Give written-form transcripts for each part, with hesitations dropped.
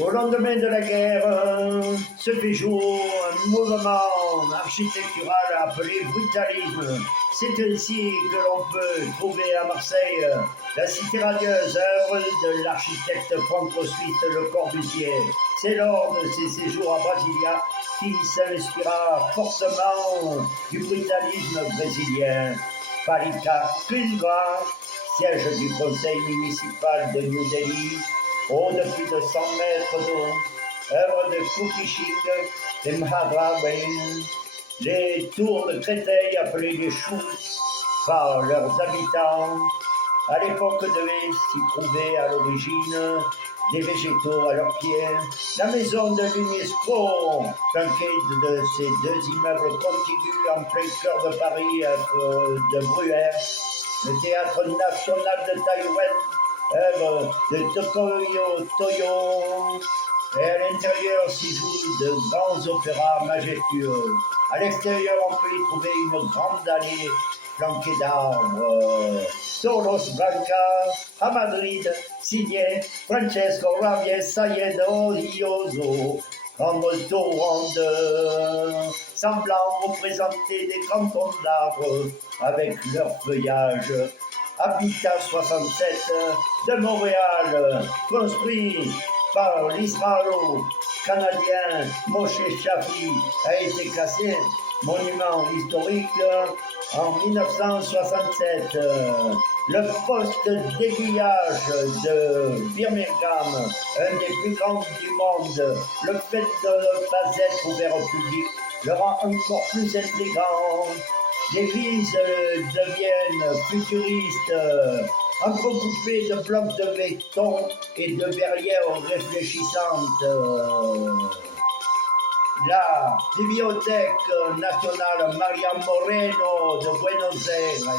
Au lendemain de la guerre, se fait jour un mouvement architectural appelé brutalisme. C'est ainsi que l'on peut trouver à Marseille la cité radieuse, œuvre de l'architecte franco-suisse Le Corbusier. C'est lors de ses séjours à Brasilia qu'il s'inspira fortement du brutalisme brésilien. Palika Kulva, siège du conseil municipal de New Delhi, haut de plus de 100 mètres d'eau, œuvre de Kuki-Shing, des Mahaviraja, les tours de Créteil appelées les Choux par leurs habitants. À l'époque devaient s'y trouver à l'origine des végétaux à leurs pieds. La maison de l'UNESCO, flanquée de ces deux immeubles contigus en plein cœur de Paris de Bruyère. Le théâtre national de Taïwan, œuvre de Tokoyo Toyo. Et à l'intérieur s'y jouent de grands opéras majestueux. À l'extérieur, on peut y trouver une grande allée flanquée d'arbres. Solos Blancas, à Madrid, signé Francesco Javier Sayedo Ioso, comme ronde, semblant représenter des cantons d'arbres avec leur feuillage. Habitat 67 de Montréal, construit par l'Israélo-Canadien Moshe Shafi, a été classé monument historique en 1967. Le poste d'aiguillage de Birmingham, un des plus grands du monde, le fait de ne pas être ouvert au public le rend encore plus intrigant. L'église deviennent futuristes, entrecoupées de blocs de béton et de verrières réfléchissantes. La Bibliothèque nationale Maria Moreno de Buenos Aires,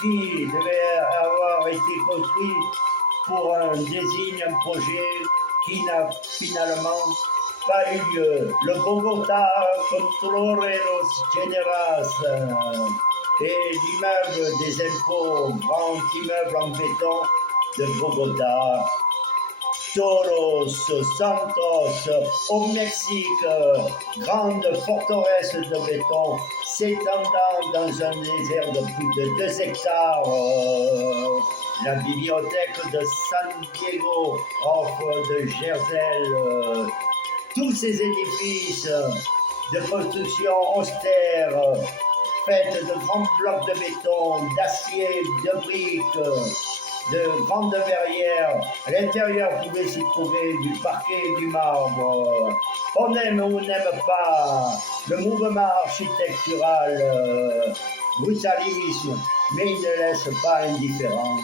qui devait avoir été construite pour un projet qui n'a finalement pas eu lieu. Le Bogota Controleros Generas et l'immeuble des impôts, grand immeuble en béton de Bogota. Toros Santos au Mexique, grande forteresse de béton s'étendant dans un désert de plus de 2 hectares. La bibliothèque de San Diego offre de Jersey. Tous ces édifices de construction austère, faits de grands blocs de béton, d'acier, de briques, de grandes verrières. À l'intérieur pouvait s'y trouver du parquet et du marbre. On aime ou n'aime pas le mouvement architectural brutalisme, mais il ne laisse pas indifférent.